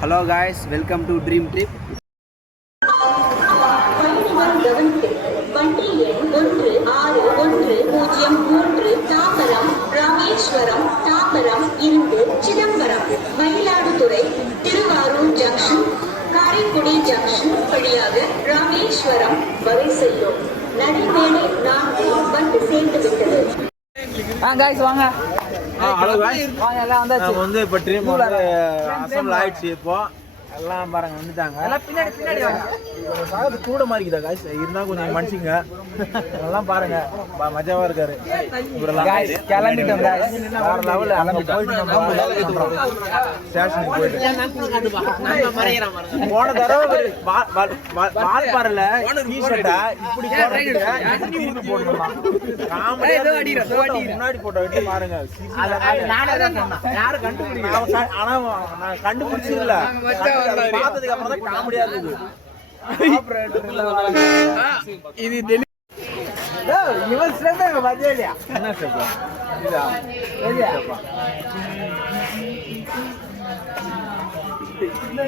Hello guys, welcome to Dream Trip. வண்டி எண் 1610 தாம்பரம் ராமேஸ்வரம் தாம்பரம் இருந்து சிதம்பரம் மயிலாடுதுறை திருவாரூர் ஜங்ஷன் காரைக்குடி ஜங்ஷன் வழியாக ராமேஸ்வரம் வரை செல்லும் நடைமேடை 4 வந்து சேர்ந்து விட்டது. गाइस வாங்க. Hello guys. வாங்க எல்லாம் வந்தாச்சு. நம்ம வந்து இப்ப ட்ரீம் வந்து அசெம்பிள் ஆயிடுச்சு. இப்போ எல்லாம் பாருங்க வந்துட்டாங்க. எல்லாம் பின்னாடி வாங்க. சாகது கூட மாதிரி இருக்குதா गाइस? இருந்தா கொஞ்சம் மனுஷங்க. எல்லாம் பாருங்க. மஜாவா இருக்காரு. गाइस கிளம்பிட்டோம் गाइस. வேற லெவல்ல போயிட்டு நம்ம ஸ்டேஷனுக்கு போயிட்டு. போன தடவை வால் பாறல டி-ஷர்ட்ட இப்படி போட்டுறலாம். முன்னாடி போட்டோ எடுத்து பாருங்க. யாரும் கண்டுபிடிக்கல. ஆனா நான் கண்டுபிடிச்சிடல. பார்த்ததுக்கு அப்புறம் தான் காமெடியா இருந்தது. இது இவன் ஸ்டெப் பாத்தியா இல்லையா? என்ன ஸ்டெப்? இதா ஏரியா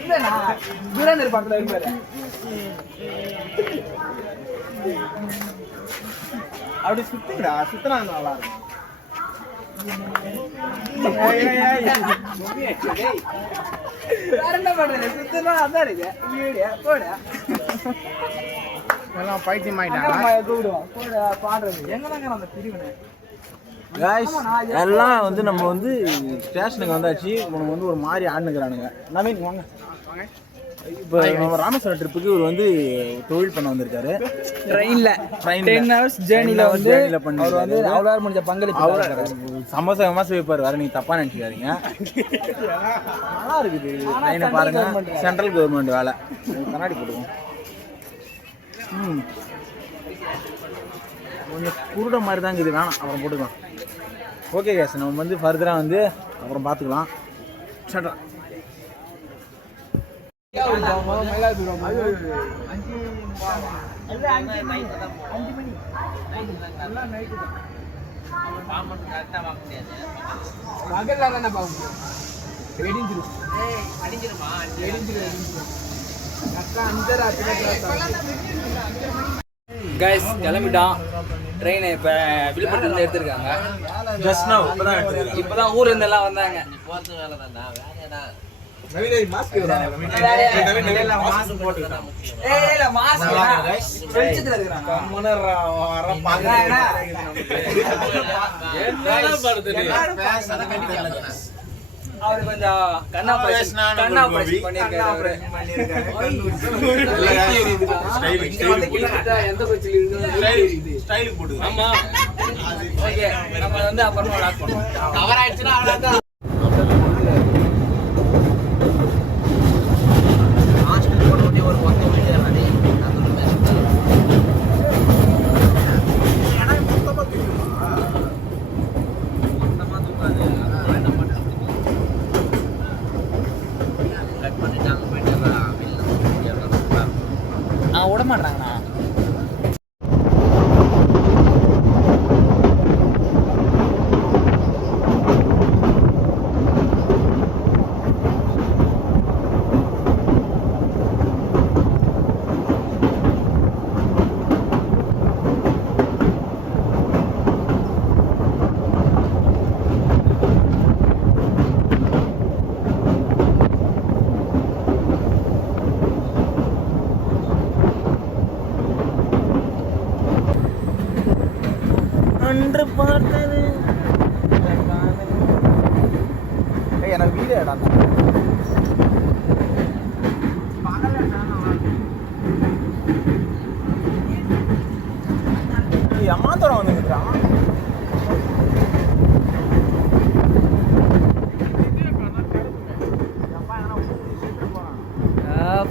என்னன்னா துரந்தர் பக்கத்துல இருப்பாரு. அப்படி சுத்துடா, சுத்தனா நல்லா இருக்கும். என்ன பண்றது? சுத்தனா அதான் இருக்கு. வீடியோ போட எல்லாம் பைத்தியம் எல்லாம் வந்து நம்ம வந்து ஸ்டேஷனுக்கு வந்தாச்சு. உனக்கு வந்து ஒரு மாதிரி ஆடுனுக்குறானுங்க. நவீன் வாங்க. இப்போ நம்ம ராமேஸ்வரம் ட்ரிப்புக்கு இவர் வந்து தொழில் பண்ண வந்திருக்காரு. ட்ரெயின்ல 10 hours ஜேர்னில வந்து அவர் வந்து அவ்வளோ முடிஞ்ச பங்களிப்பு சமோசா வைப்பார். வேற நீங்க தப்பா நினைச்சுக்காதீங்க. நல்லா இருக்குது. ட்ரெயினை பாருங்க. சென்ட்ரல் கவர்மெண்ட் வேலை. கண்ணாடி போட்டுக்கோம். கொஞ்சம் குருட மாதிரி தான் இருக்குது. வேணாம், அப்புறம் போட்டுக்கலாம். ஓகே கேஸ், நம்ம வந்து ஃபர்தராக வந்து அப்புறம் பார்த்துக்கலாம். சட்டா गाइस கிளம்பிட்டான். ட்ரெயின் இப்போ விழுப்புரத்துலேருந்து எடுத்துருக்காங்க. ஜஸ்ட் நவ் இப்போதான் ஊர்ல இருந்து எல்லாம் வந்தாங்க. அவரு கொஞ்சம் கண்ணா ஆபரேஷன் பண்ணிருக்காரு. எந்த ஸ்டைலுக்கு போட்டு. ஆமா ஓகே, நம்ம வந்து அப்புறமா லாக் பண்ணுவோம். கவர் ஆயிடுச்சுன்னா அவ்வளவுதான். விட மாட்டாங்கண்ணா. அன்று பார்த்தது எனக்கு வீடு இடம் அம்மாத்தோரம் வந்துருக்கான்.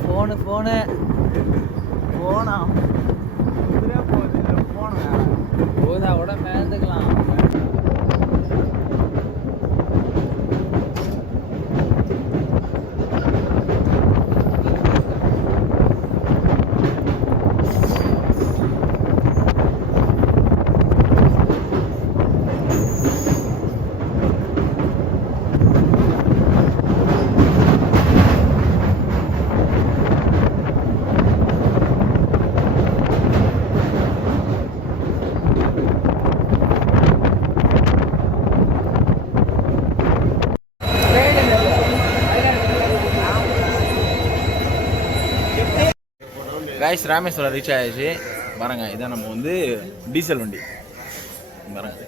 ஃபோனு போனா போதா கூட மேந்துக்கலாம். காய்ஸ் ராமேஸ்வரம் ரீச் ஆயாச்சு பாருங்க. இதான் நம்ம வந்து டீசல் வண்டி பாருங்க.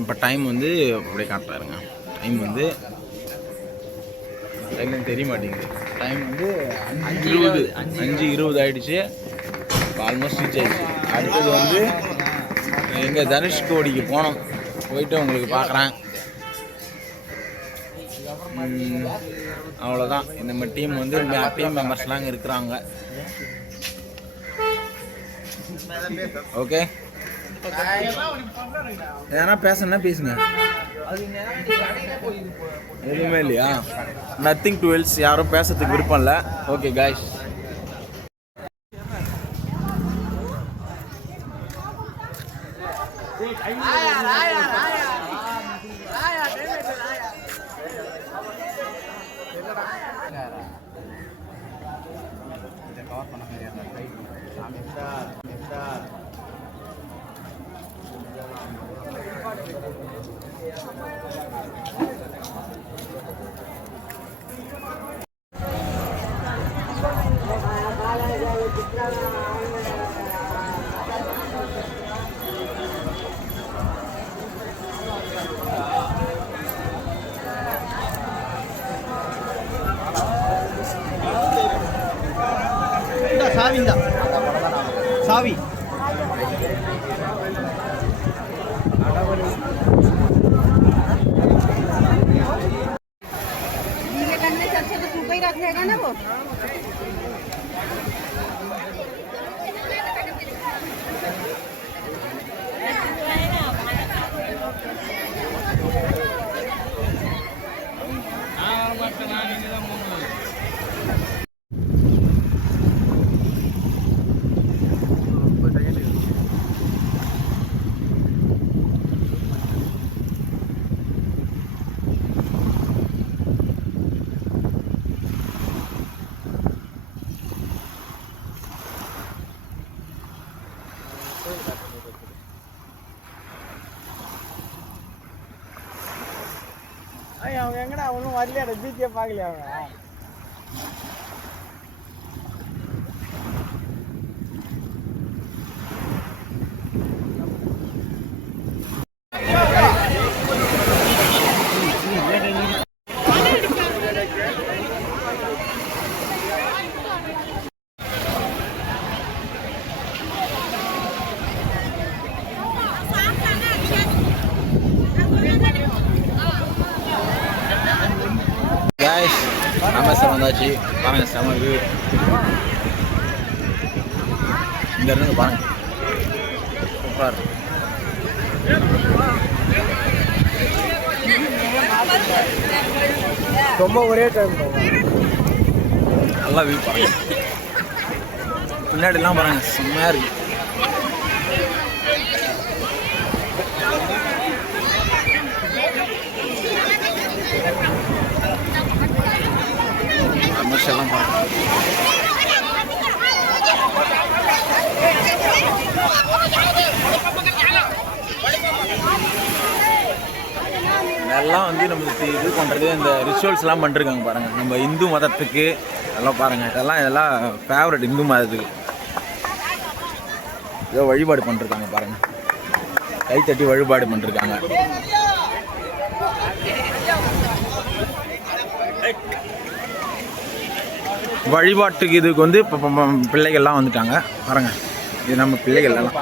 இப்போ டைம் வந்து அப்படியே காட்டுறாருங்க. டைம் வந்து தெரிய மாட்டேங்குது. டைம் வந்து 5:20 ஆகிடுச்சு. ஆல்மோஸ்ட் ரீச் ஆகிடுச்சு. அடுத்தது வந்து எங்கள் தனுஷ்கோடிக்கு போனோம். போயிட்டு உங்களுக்கு பார்க்குறேன். அவ்வளோதான். நம்ம டீம் வந்து டீம் மெம்பர்ஸ்லாம் அங்கே இருக்கிறாங்க. ஓகே, எதனா பேசணும்னா பேசுங்க. எதுவுமே இல்லையா? Nothing to else. யாரும் பேசுறதுக்கு விருப்பம் இல்லை. ஓகே காய்ஸ், சாவி रखेगा ना वो। அவங்க எங்கடா ஒன்றும் வரலையாட பீச்சே பார்க்கலையா அவங்க. ராமேஸ்வரம் வந்தாச்சு. பாருங்க, செம வியூ. இங்க இருந்து பாருங்க, சூப்பரா இருக்கு. ரொம்ப ஒரே டைம் நல்லா வியூ பாருங்க. பின்னாடிலாம் பாருங்க, செம்மையா இருக்கு. எல்லாம் எல்லாம் வந்து நம்மளுக்கு இது பண்ணுறது, இந்த ரிச்சுவல்ஸ்லாம் பண்ணிருக்காங்க பாருங்கள். நம்ம இந்து மதத்துக்கு எல்லாம் பாருங்கள், இதெல்லாம் ஃபேவரட் இந்து மதத்துக்கு. ஏதோ வழிபாடு பண்ணிருக்காங்க பாருங்கள், கைத்தட்டி வழிபாடு பண்ணிருக்காங்க. வழிபாட்டுக்கு இதுக்கு வந்து இப்போ பிள்ளைகள்லாம் வந்துட்டாங்க பாருங்க. இது நம்ம பிள்ளைகள் எல்லாம்.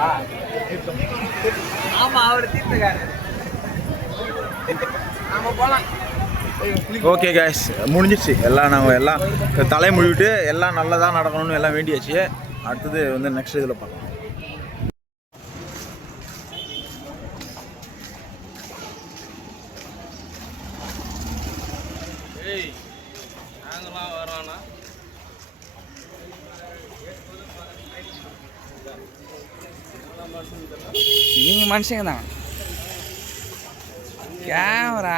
ஓகே கைஸ், முடிஞ்சிச்சு எல்லாம். நம்ம எல்லாம் தலை முழுவிட்டு எல்லாம் நல்லதாக நடக்கணும்னு எல்லாம் வேண்டியாச்சு. அடுத்தது வந்து நெக்ஸ்ட் இதில் பார்க்கலாம். நீங்க மனுஷங்க தான். கேமரா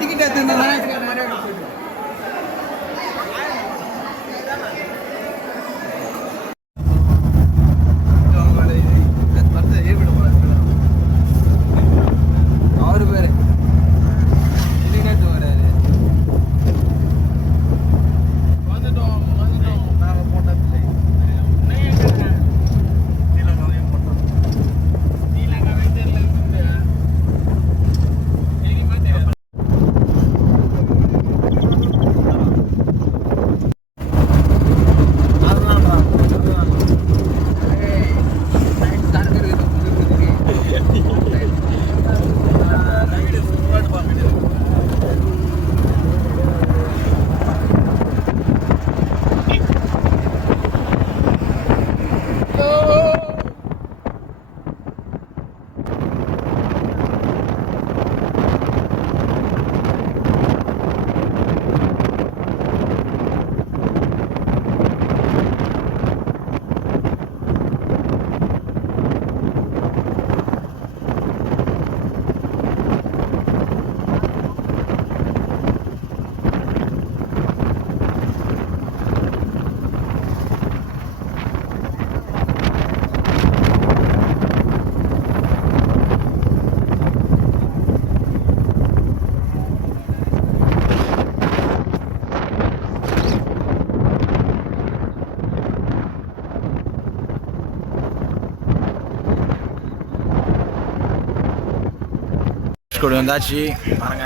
டிக்கெட் எடுத்து அவரு பேரு கொடி வந்தாச்சு பாருங்க.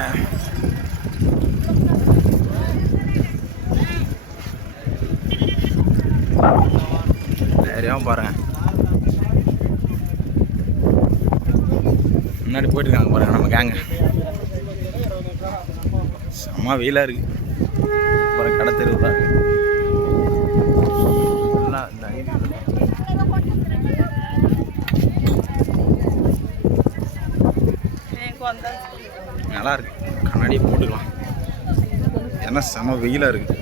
சரியாவும் பாருங்க முன்னாடி போயிட்டு இருக்காங்க பாருங்க நம்ம கேங்க. செம்ம வெயிலாக இருக்கு. அப்புறம் கடை தெருவில் இருக்கு. நல்லா இருக்கு. கண்ணாடியை போட்டுக்கலாம் ஏன்னா செம வெயிலாக இருக்கு.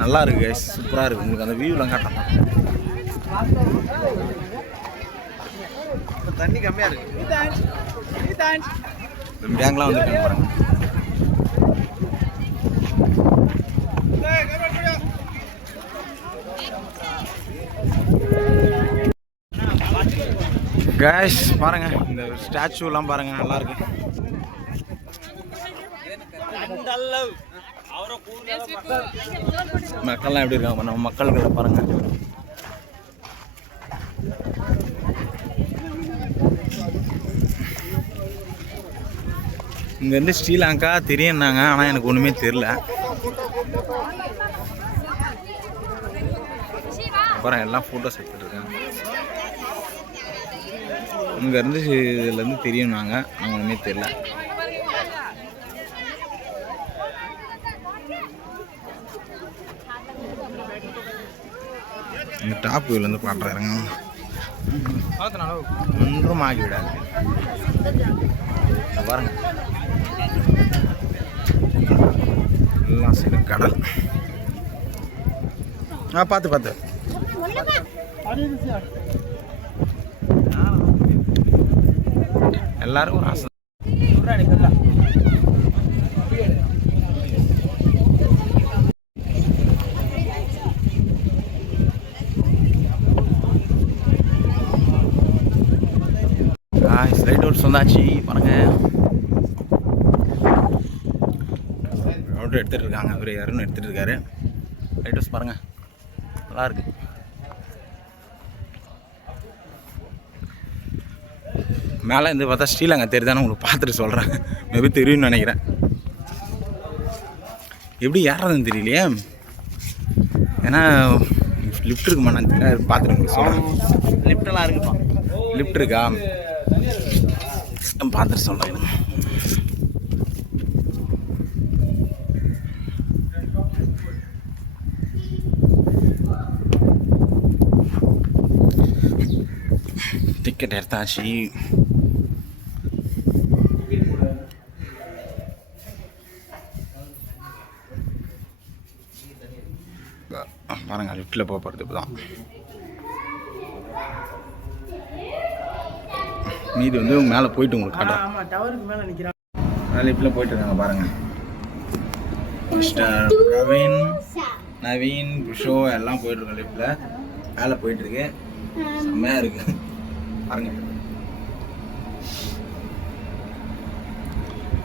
நல்லா இருக்கு கைஸ், சூப்பராக இருக்கு. உங்களுக்கு அந்த வியூலாம் காட்டணும். தண்ணி கம்மியாக இருக்கு. கேங்லாம் வந்துருக்காங்க பாருங்க. கைஸ் பாருங்க இந்த ஸ்டாச்சுலாம் பாருங்க, நல்லா இருக்கு. மக்கள்லாம் எப்படி இருக்காங்க நம்ம மக்கள்களை பாருங்க. இங்கேருந்து ஸ்ரீலங்கா தெரியும்னாங்க, ஆனால் எனக்கு ஒன்றுமே தெரில. அப்புறம் எல்லாம் ஃபோட்டோஸ் எடுத்துகிட்டு இருக்கேன். இங்கேருந்து இதுலேருந்து தெரியும்னாங்க, ஆனால் ஒன்றுமே தெரில. இந்த டாப் வியூலேருந்து பாட்டுறாருங்க. ஒன்றும் ஆகி விடாது பாருங்க. எல்லாம் சரி கடல். பார்த்து பார்த்து எல்லாருக்கும் ஒரு ஆசை. லைட் அவுட் சொந்தாச்சு பாருங்க. அவுட் எடுத்துகிட்டு இருக்காங்க. அவர் யாருன்னு எடுத்துகிட்டு இருக்காரு. லைட் ஹவுஸ் பாருங்க, நல்லா இருக்கு. மேலே இருந்து பார்த்தா ஸ்ரீலங்கா தெரியுதானே உங்களுக்கு பார்த்துட்டு சொல்கிறேன். மேபி தெரியும்னு நினைக்கிறேன். எப்படி ஏறதுன்னு தெரியலையே, ஏன்னா லிஃப்ட் இருக்குமா நான் பார்த்துட்டு உங்களுக்கு சொல்கிறேன். லிஃப்டெல்லாம் இருக்குப்பா. லிஃப்ட் இருக்கா பார்த்துட்டு சொல்கிறேன். டிக்கெட் எடுத்தாச்சு. பாருங்க லிஃப்டில் போக போகிறது இப்போ தான். மீதி வந்து மேலே போயிட்டு உங்களுக்கு காட்டுறேன். லிஃப்டில் போயிட்டு இருக்காங்க பாருங்கள். மிஸ்டர் பிரவீன், நவீன், குஷோ எல்லாம் போயிட்டுருக்கோம் லிஃப்டில். வேலை போயிட்டுருக்கு, செம்மையாக இருக்கு பாருங்க.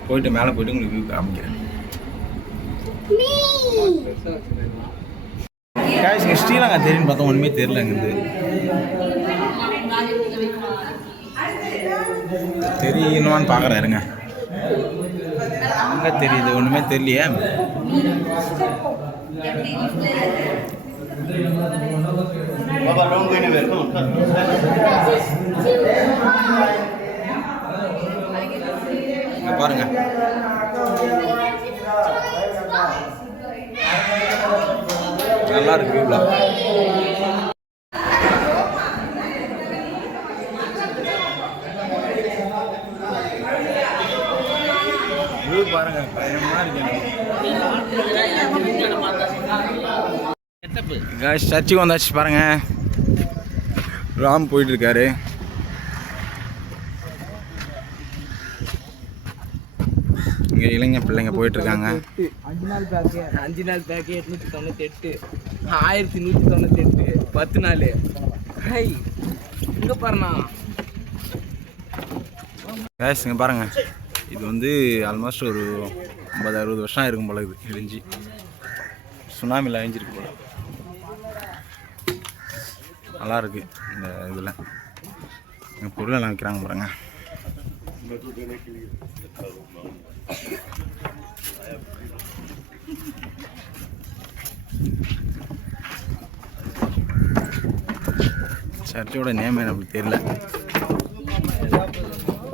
போயிட்டு மேலே போயிட்டு உங்களுக்கு வியூ காமிக்கிறேன். காய்ஸ் இங்கே ஸ்ரீலங்கா தெரியுன்னு பார்த்தா ஒன்றுமே தெரியல. இங்கே தெரியணுமான்னு பார்க்குறேன் இருங்க. அங்கே தெரியுது, ஒன்றுமே தெரியலையே. பாருங்க நல்லா இருக்கு வியூல. வியூ பாருங்க, பயமா இருக்கு. சர்ச்சுக்கு வந்தாச்சு பாருங்க. ராம் போயிட்டு இருக்காரு. இங்கே இளைஞ பிள்ளைங்க போயிட்டு இருக்காங்க. 5 நாள் பேக்கு 898, 1198, 10 நாள். ஹை இங்கே பாருண்ணா. கேஸ் இங்கே பாருங்க, இது வந்து ஆல்மோஸ்ட் ஒரு 50-60 வருஷம் இருக்கும் போல. இது இழிஞ்சி சுனாமியில் அழிஞ்சிருக்கு போல. நல்லா இருக்கு இந்த இதில். எங்கள் பொருளெல்லாம் வைக்கிறாங்க பாருங்க. சர்ச்சோட நேம் நம்மளுக்கு தெரியல.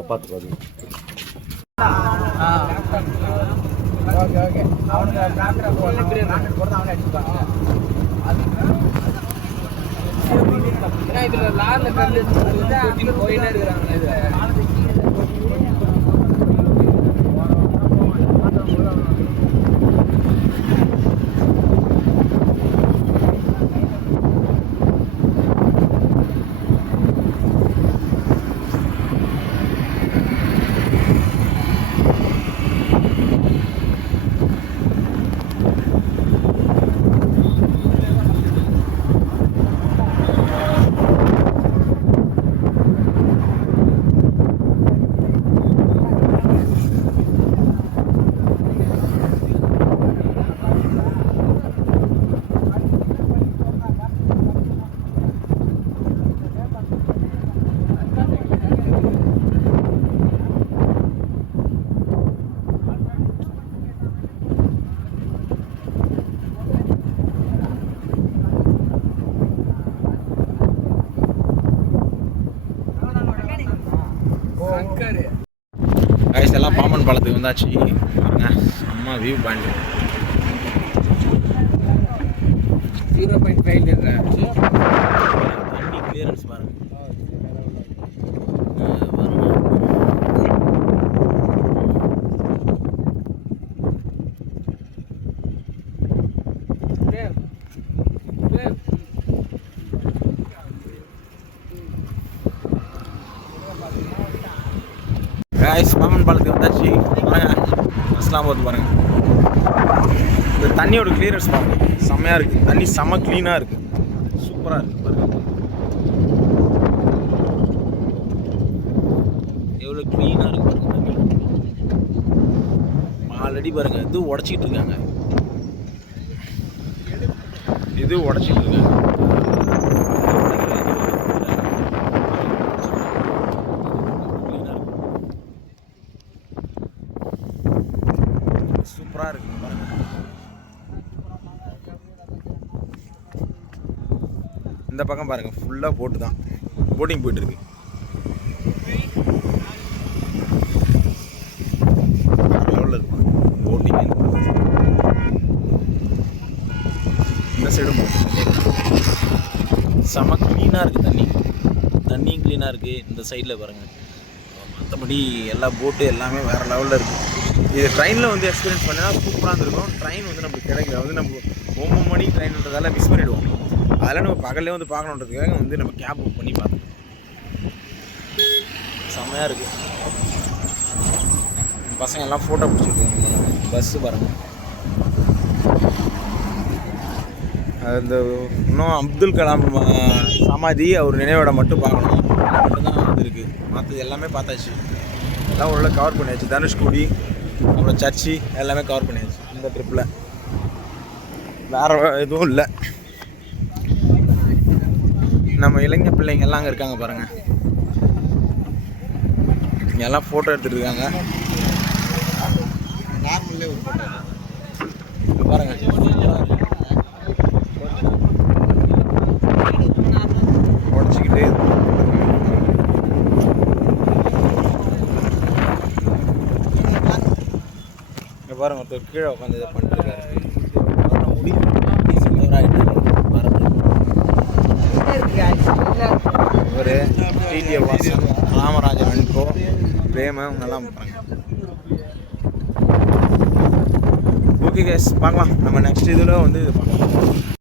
பார்த்து ஓகே ஓகே. அவனுக்கு அவனை அடிச்சுப்பாங்க. இதில் லாரில் கல்லு போயினே இருக்கிறாங்க. இது கைஸ் எல்லாம் பாம்பன் பாலத்துக்கு வந்தாச்சு பாருங்க. அம்மா வியூ பாயிண்ட் 0.5 தண்ணி கிளியரன்ஸ் பாருங்க. கைஸ் பாம்பன் பாலத்துக்கு வந்தாச்சு பாருங்க. பஸ்லாம் போது பாருங்க. இந்த தண்ணியோட கிளியரன்ஸ் பாருங்க, செம்மையாக இருக்குது. தண்ணி செம்ம க்ளீனாக இருக்குது, சூப்பராக இருக்குது பாருங்க. எவ்வளோ க்ளீனாக இருக்குது பாருங்க தண்ணி. ஆல்ரெடி பாருங்க இது உடச்சிக்கிட்டு இருக்காங்க, இது உடச்சிட்டு இருக்காங்க. சூப்பராக இருக்கு பாருங்க. இந்த பக்கம் பாருங்க ஃபுல்லாக போட்டு தான், போட்டிங் போயிட்டு இருக்கு. லெவலில் இருக்கு போட்டிங். இந்த சைடும் செம க்ளீனாக இருக்குது தண்ணி, தண்ணியும் க்ளீனாக இருக்குது. இந்த சைடில் பாருங்கள், மற்றபடி எல்லா போட்டு எல்லாமே வேறு லெவலில் இருக்குது. இது ட்ரெயினில் வந்து எக்ஸ்பீரியன்ஸ் பண்ணால் சூப்பராக இருந்திருக்கும். ட்ரெயின் வந்து நம்மளுக்கு கிடைக்கல, வந்து நம்ம 9 மணிக்கு ட்ரெயின்ன்றதால மிஸ் பண்ணிவிடுவோம். அதெல்லாம் நம்ம பகல்லே வந்து பார்க்கணுன்றதுக்காக வந்து நம்ம கேப் புக் பண்ணி பார்த்தோம். செம்மையாக இருக்குது. பசங்க எல்லாம் ஃபோட்டோ பிடிச்சிருக்காங்க பாருங்கள். பஸ்ஸு பாருங்கள். அந்த இன்னும் அப்துல் கலாம் சமாதி அவர் நினைவிடம் மட்டும் பார்க்கணும். அது மட்டும்தான் வந்து இருக்குது. மற்றது எல்லாமே பார்த்தாச்சு. எல்லாம் உள்ள கவர் பண்ணியாச்சு. தனுஷ்கோடி அப்புறம் சர்ச்சு எல்லாமே கவர் பண்ணியாச்சு இந்த ட்ரிப்பில். வேறு எதுவும் இல்லை. நம்ம இளைஞர் பிள்ளைங்க எல்லாம் அங்கே இருக்காங்க பாருங்கள். இங்கே எல்லாம் ஃபோட்டோ எடுத்துகிட்டு இருக்காங்க. நார்மல்லே ஒரு ஃபோட்டோ பாருங்கள். உடச்சிக்கிட்டே இங்கே பாருங்கள். ஒருத்தர் கீழே உட்காந்து இதை பண்ணிட்டுருக்காரு. முடி ஒரு டிடிஏ வாசன், ராமராஜன் அன்கோ, பிரேம இவங்கெல்லாம் பண்ணுறாங்க. ஓகே கேஸ், பார்க்கலாம். நம்ம நெக்ஸ்ட் இதில் வந்து இது பார்க்கலாம்.